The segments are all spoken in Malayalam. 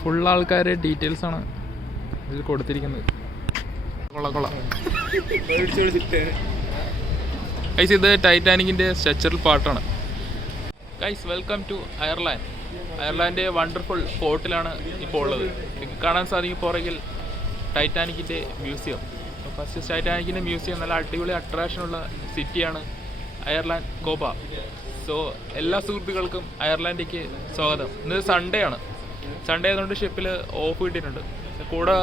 ഫുൾ ആൾക്കാരെ ഡീറ്റെയിൽസ് ആണ് ഇതിൽ കൊടുത്തിരിക്കുന്നത്. കൊള്ളാം. ഗൈസ്, ഇത് ടൈറ്റാനിക്കിൻ്റെ സ്ട്രക്ചറൽ പാർട്ടാണ്. Guys, welcome to Ireland. Ireland wonderful ഫോർട്ടിലാണ് ഇപ്പോൾ ഉള്ളത്. നിങ്ങൾക്ക് കാണാൻ സാധിക്കും പുറകിൽ ടൈറ്റാനിക്കിൻ്റെ മ്യൂസിയം. ഫസ്റ്റ് ടൈറ്റാനിക്കിൻ്റെ മ്യൂസിയം നല്ല അടിപൊളി അട്രാക്ഷനുള്ള സിറ്റിയാണ് അയർലാൻഡ് കോബ. സോ എല്ലാ സുഹൃത്തുക്കൾക്കും അയർലാൻഡിലേക്ക് സ്വാഗതം. ഇന്ന് സൺഡേ ആണ്. സൺഡേ ആയതുകൊണ്ട് ഷിപ്പിൽ ഓഫ് കിട്ടിയിട്ടുണ്ട്. കൂടെ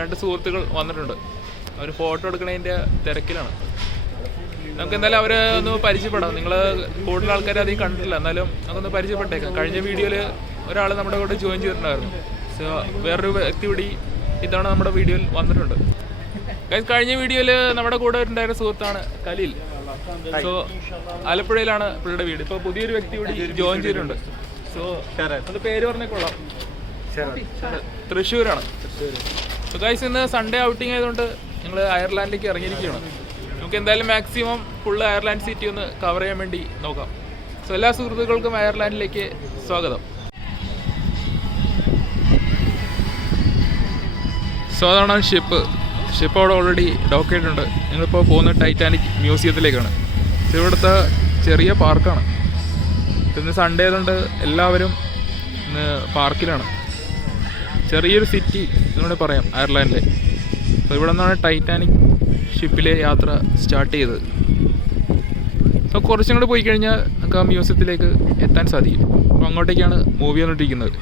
2 സുഹൃത്തുക്കൾ വന്നിട്ടുണ്ട്. അവർ ഫോട്ടോ എടുക്കുന്നതിൻ്റെ തിരക്കിലാണ്. നമുക്ക് എന്തായാലും അവരെ ഒന്ന് പരിചയപ്പെടാം. നിങ്ങൾ കൂടുതൽ ആൾക്കാർ അധികം കണ്ടിട്ടില്ല, എന്നാലും നമുക്കൊന്ന് പരിചയപ്പെട്ടേക്കാം. കഴിഞ്ഞ വീഡിയോയിൽ ഒരാൾ നമ്മുടെ കൂടെ ജോയിൻ ചെയ്തിട്ടുണ്ടായിരുന്നു. സോ വേറൊരു വ്യക്തി കൂടി ഇത്തവണ നമ്മുടെ വീഡിയോയിൽ വന്നിട്ടുണ്ട്. കഴിഞ്ഞ വീഡിയോയിൽ നമ്മുടെ കൂടെ ഉണ്ടായിരുന്ന സുഹൃത്താണ് കലീൽ. സോ ആലപ്പുഴയിലാണ് പുള്ളിയുടെ വീട്. ഇപ്പോൾ പുതിയൊരു വ്യക്തി കൂടി ജോയിൻ ചെയ്തിട്ടുണ്ട്. സോ അത് പേര് പറഞ്ഞാൽ കൊള്ളാം. തൃശ്ശൂരാണ്. സോ ഗൈസ്, ഇന്ന് സൺഡേ ഔട്ടിങ് ആയതുകൊണ്ട് ഞങ്ങൾ അയർലാൻഡിലേക്ക് ഇറങ്ങിയിരിക്കുകയാണ്. നമുക്ക് എന്തായാലും മാക്സിമം ഫുള്ള് അയർലാൻഡ് സിറ്റി ഒന്ന് കവർ ചെയ്യാൻ വേണ്ടി നോക്കാം. സോ എല്ലാ സുഹൃത്തുക്കൾക്കും അയർലാൻഡിലേക്ക് സ്വാഗതം. സോ അതാണ് ഷിപ്പ് അവിടെ ഓൾറെഡി ഡോക്ക് ചെയ്തിട്ടുണ്ട്. ഞങ്ങളിപ്പോൾ പോകുന്ന ടൈറ്റാനിക് മ്യൂസിയത്തിലേക്കാണ്. ഇവിടുത്തെ ചെറിയ പാർക്കാണ്. ഇന്ന് സൺഡേ ആയതുകൊണ്ട് എല്ലാവരും ഇന്ന് പാർക്കിലാണ്. ചെറിയൊരു സിറ്റി എന്നുകൂടെ പറയാം അയർലാൻഡിലെ. അപ്പോൾ ഇവിടെ നിന്നാണ് ടൈറ്റാനിക് ഷിപ്പിലെ യാത്ര സ്റ്റാർട്ട് ചെയ്തത്. അപ്പോൾ കുറച്ചും കൂടെ പോയി കഴിഞ്ഞാൽ നമുക്ക് ആ മ്യൂസിയത്തിലേക്ക് എത്താൻ സാധിക്കും. അപ്പോൾ അങ്ങോട്ടേക്കാണ് മൂവ് ചെയ്തുകൊണ്ടിരിക്കുന്നത്.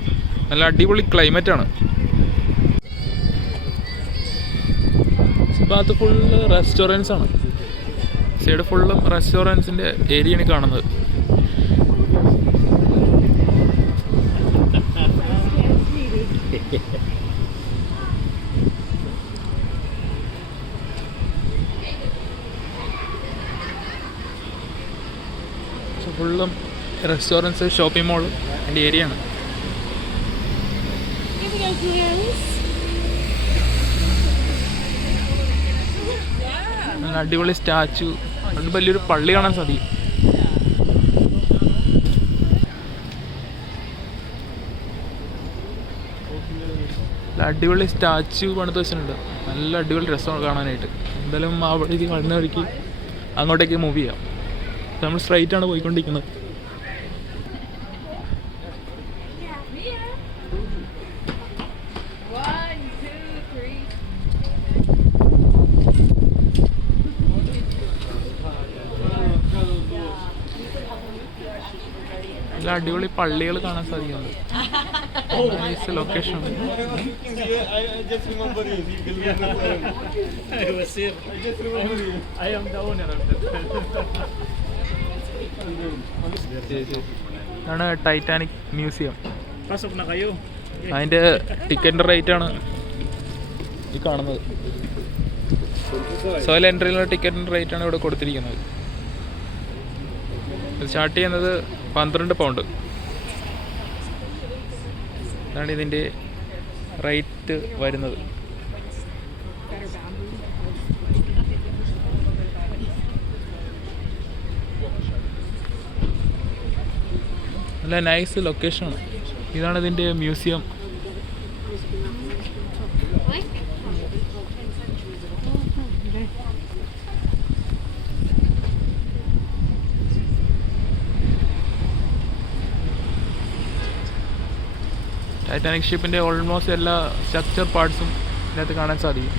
നല്ല അടിപൊളി ക്ലൈമറ്റാണ്. ഇപ്പോൾ അത് ഫുള്ള് റെസ്റ്റോറൻറ്റ്സ് ആണ്. സൈഡ് ഫുള്ളും റെസ്റ്റോറൻറ്റ്സിൻ്റെ ഏരിയയാണ് കാണുന്നത്. ഫുള്ളും റെസ്റ്റോറൻറ്റ്സ്, ഷോപ്പിംഗ് മോൾ അതിൻ്റെ ഏരിയ ആണ്. അടിപൊളി സ്റ്റാച്ചു, അതുകൊണ്ട് വലിയൊരു പള്ളി കാണാൻ സാധിക്കും. അടിപൊളി സ്റ്റാച്ചു പണിത് വെച്ചിട്ടുണ്ട്. നല്ല അടിപൊളി രസമാണ് കാണാനായിട്ട്. എന്തായാലും ആ വഴിക്ക് വരുന്ന വഴിക്ക് അങ്ങോട്ടേക്ക് മൂവ് ചെയ്യാം. നമ്മൾ സ്ട്രൈറ്റ് ആണ് പോയിക്കൊണ്ടിരിക്കുന്നത്. നല്ല അടിപൊളി പള്ളികൾ കാണാൻ സാധിക്കുന്നുണ്ട്. Nice location. ഇതാണ് ടൈറ്റാനിക് മ്യൂസിയം. അതിൻ്റെ ടിക്കറ്റിൻ്റെ റേറ്റാണ് ഈ കാണുന്നത്. സോയിൽ എൻട്രിയിലുള്ള ടിക്കറ്റിൻ്റെ റേറ്റാണ് ഇവിടെ കൊടുത്തിരിക്കുന്നത്. സ്റ്റാർട്ട് ചെയ്യുന്നത് 12 പൗണ്ട്. ഇതാണ് ഇതിൻ്റെ റേറ്റ് വരുന്നത്. നല്ല നൈസ് ലൊക്കേഷനാണ്. ഇതാണ് ഇതിൻ്റെ മ്യൂസിയം. ടൈറ്റാനിക് ഷിപ്പിൻ്റെ ഓൾമോസ്റ്റ് എല്ലാ സ്ട്രക്ചർ പാർട്സും ഇതിനകത്ത് കാണാൻ സാധിക്കും.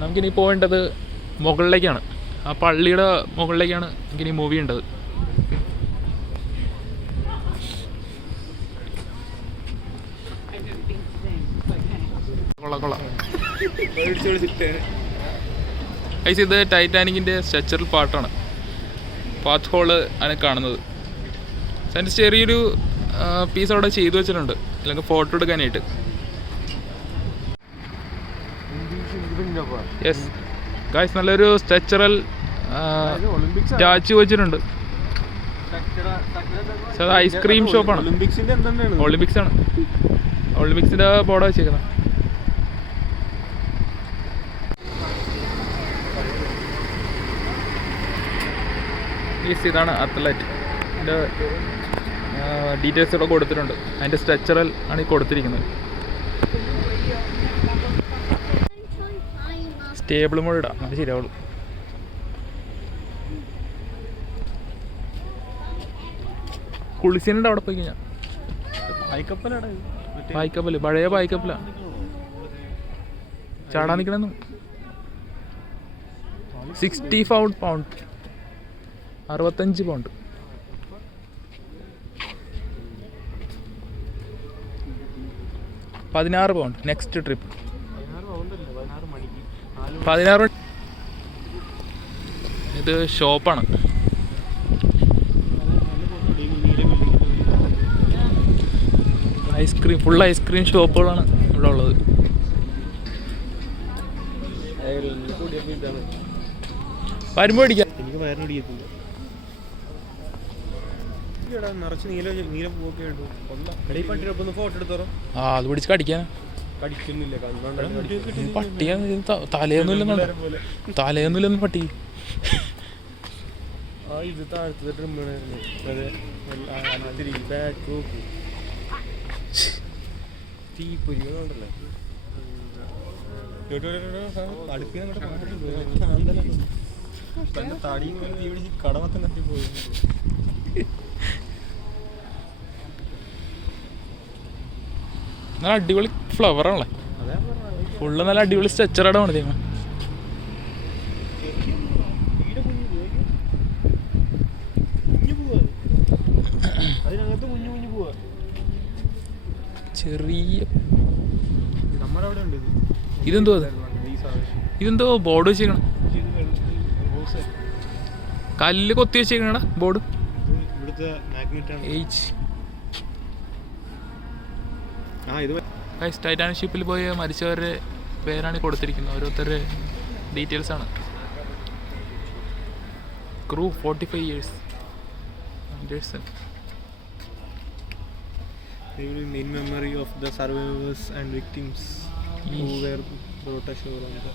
നമുക്കിനി പോകേണ്ടത് മുകളിലേക്കാണ്. ആ പള്ളിയുടെ മുകളിലേക്കാണ് നമുക്കിനി മൂവ് ചെയ്യേണ്ടത്. കൊള്ളാം. ഗൈസ്, ഇത് ടൈറ്റാനിക്കിൻ്റെ സ്ട്രക്ചറൽ പാർട്ടാണ്. പാത്ത് ഹോള് ആണ് കാണുന്നത്. അതിൻ്റെ ചെറിയൊരു പീസ് അവിടെ ചെയ്തു വെച്ചിട്ടുണ്ട്, അല്ലെങ്കിൽ ഫോട്ടോ എടുക്കാനായിട്ട്. യെസ് ഗൈസ്, നല്ലൊരു സ്ട്രക്ചറൽ സ്റ്റാച്ചു വെച്ചിട്ടുണ്ട്. അത് ഐസ്ക്രീം ഷോപ്പാണ്. ഒളിമ്പിക്സ് ആണ്. ഒളിമ്പിക്സിൻ്റെ ബോർഡ് വെച്ചേക്കുന്നത്. യെസ്, ഇതാണ് അത്ലറ്റ്. ഇതിൻ്റെ ഡീറ്റെയിൽസ് ഇവിടെ കൊടുത്തിട്ടുണ്ട്. അതിൻ്റെ സ്ട്രക്ചറൽ ആണ് ഈ കൊടുത്തിരിക്കുന്നത്. സ്റ്റേബിൾ മോഡ് ഇടാം, അത് ശരിയാവുള്ളൂ. കുളിസിനുണ്ട് അവിടെ പോയി കഴിഞ്ഞാൽ. പായ്ക്കപ്പല്, പഴയ പായ്ക്കപ്പലാണ്. ചാടാൻ നിൽക്കണമെന്നും 65 പൗണ്ട്, 65 പൗണ്ട്. £16 next trip. 16. ഇത് ഷോപ്പാണ്. ഐസ്ക്രീം, ഫുൾ ഐസ്ക്രീം ഷോപ്പുകളാണ് ഇവിടെ ഉള്ളത്. വരുമ്പോൾ അടിക്കാം. അത് പിടിച്ച് കടിക്കാനാ. പട്ടിയാ, തലയൊന്നുമില്ലെന്ന് പട്ടി. ഇത് താഴത്തെ തീപ്പൊരികളുണ്ടല്ലോ. തടിയും കടമത്തെ കത്തി പോയി. നല്ല അടിപൊളി ഫ്ലവറാണല്ലേ, ഫുള്ള് നല്ല അടിപൊളി സ്ട്രക്ചറാണ് പണിതേക്കണം. ചെറിയ ഇതെന്തോ, ഇതെന്തോ ബോർഡ് വെച്ചേക്കണം, കല്ല് കൊത്തി വെച്ചേക്കണ ബോർഡ്. ടൈറ്റാനിക് ഷിപ്പിൽ പോയി മരിച്ചവരുടെ പേരാണ് കൊടുത്തിരിക്കുന്നത്. ഓരോരുത്തരുടെ ഡീറ്റെയിൽസ് ആണ്. Crew 45 years. In memory of the survivors and victims who were brought ashore on the.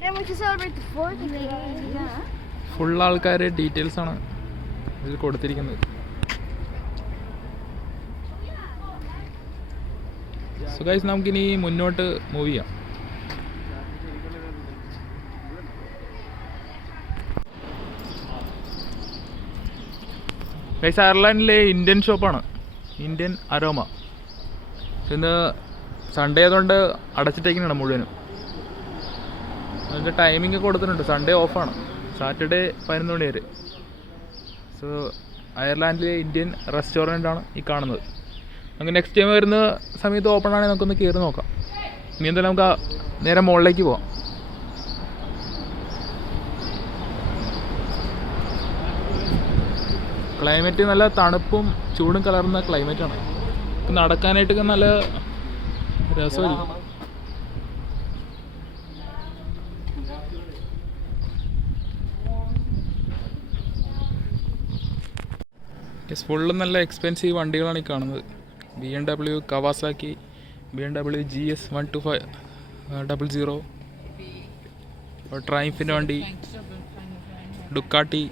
Then we should celebrate the 4th of July. Full ആൾക്കാരുടെ ഡീറ്റെയിൽസ് ആണ് ഇതിൽ കൊടുത്തിരിക്കുന്നത്. സോ ഗൈസ്, നമുക്കിനി മുന്നോട്ട് മൂവ് ചെയ്യാം. ഗൈസ്, അയർലൻഡിലെ ഇന്ത്യൻ ഷോപ്പാണ്, ഇന്ത്യൻ അരോമ. ഇന്ന് സൺഡേ ആയതുകൊണ്ട് അടച്ചിട്ടേക്കാണ് മുഴുവനും. അതിൻ്റെ ടൈമിംഗ് കൊടുത്തിട്ടുണ്ട്. സൺഡേ ഓഫാണ്, സാറ്റർഡേ 11 മണി വരെ. സോ അയർലാൻഡിലെ ഇന്ത്യൻ റെസ്റ്റോറൻ്റാണ് ഈ കാണുന്നത്. നമുക്ക് നെക്സ്റ്റ് ടൈം വരുന്ന സമയത്ത് ഓപ്പൺ ആണെങ്കിൽ നമുക്കൊന്ന് കയറി നോക്കാം. ഇനി എന്തായാലും നമുക്ക് നേരെ മുകളിലേക്ക് പോവാം. ക്ലൈമറ്റ് നല്ല തണുപ്പും ചൂടും കലർന്ന ക്ലൈമറ്റാണ്. ഇപ്പം നടക്കാനായിട്ടൊക്കെ നല്ല രസമായിരിക്കും. ഫുള്ള് നല്ല എക്സ്പെൻസീവ് വണ്ടികളാണ് ഈ കാണുന്നത്. BMW, കവാസാക്കി, BMW GS 12500, ട്രൈംഫിൻ്റെ വണ്ടി, ഡുക്കാട്ടി.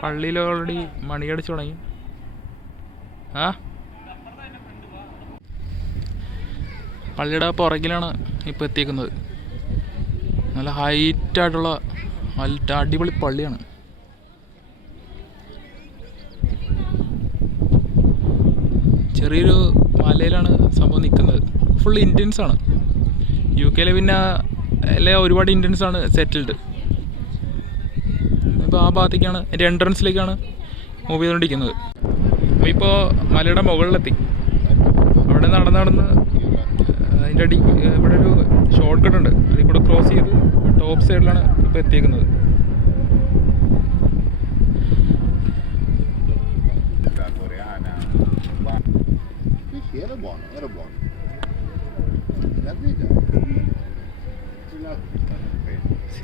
പള്ളിയിൽ ഓൾറെഡി മണിയടിച്ച് തുടങ്ങി. പള്ളിയുടെ പുറകിലാണ് ഇപ്പോൾ എത്തിയേക്കുന്നത്. നല്ല ഹൈറ്റായിട്ടുള്ള നല്ല അടിപൊളി പള്ളിയാണ്. ചെറിയൊരു മലയിലാണ് സംഭവം നിൽക്കുന്നത്. ഫുൾ ഇന്ത്യൻസാണ്. UK പിന്നെ എല്ലാ ഒരുപാട് ഇന്ത്യൻസാണ് സെറ്റിൽഡ്. ഇപ്പോൾ ആ ഭാഗത്തേക്കാണ്, എൻ്റെ എൻട്രൻസിലേക്കാണ് മൂവ് ചെയ്തുകൊണ്ടിരിക്കുന്നത്. അപ്പോൾ ഇപ്പോൾ മലയുടെ മുകളിലെത്തി. അവിടെ നടന്ന് അതിൻ്റെ ഇവിടെ ഒരു ഷോർട്ട് കട്ട് ഉണ്ട്, അതിൽ കൂടെ ക്രോസ് ചെയ്ത് ടോപ്പ് സൈഡിലാണ് ഇപ്പോൾ എത്തിയേക്കുന്നത്.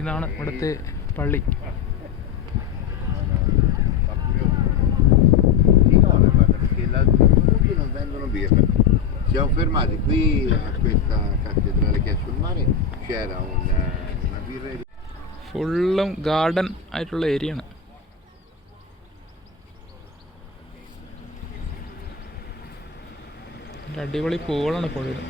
ഇതാണ് ഇവിടുത്തെ പള്ളി. Non vengono birre, si siamo fermati qui a questa cattedrale che è sul mare, c'era una birreria. ഫുള്ളും ഗാർഡൻ ആയിട്ടുള്ള ഏരിയ ആണ്. അടിപൊളി പൂവുകളാണ് പുഴയിൽ.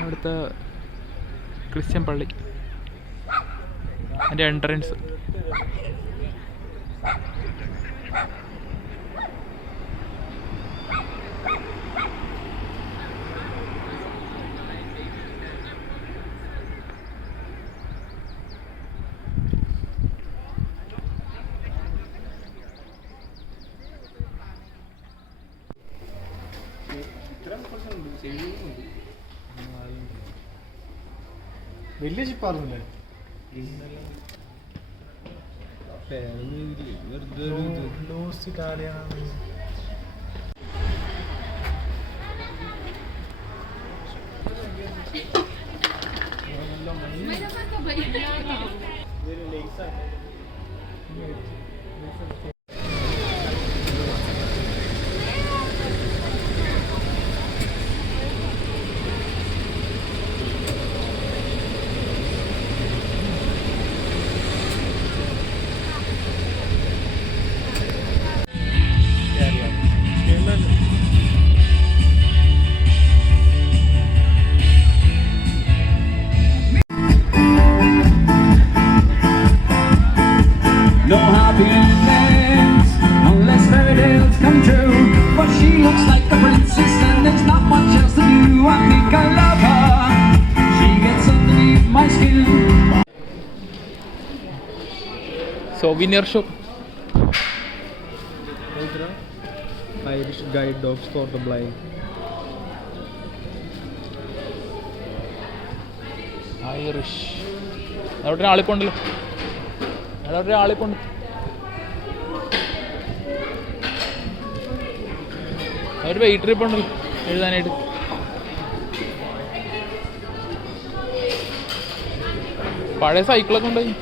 അവിടുത്തെ ക്രിസ്ത്യൻ പള്ളി, അതിൻ്റെ എൻട്രൻസ്. വലിയ ഷിപ്പാർന്നല്ലേ? No happy endings unless fairy tales come true. But she looks like a princess and there's not much else to do. I think I love her. She gets underneath my skin. Souvenir shop. Irish guide dogs for the blind. Irish. അവിടെ ഒരു ആളിപ്പോണ്ടല്ലോ, അവിടെ ആളിപ്പോണ്ട്. അവർ വെയിറ്റർ ഇപ്പോൾ ഉണ്ടല്ലോ എഴുതാനായിട്ട്. പഴയ സൈക്കിളൊക്കെ ഉണ്ടായി.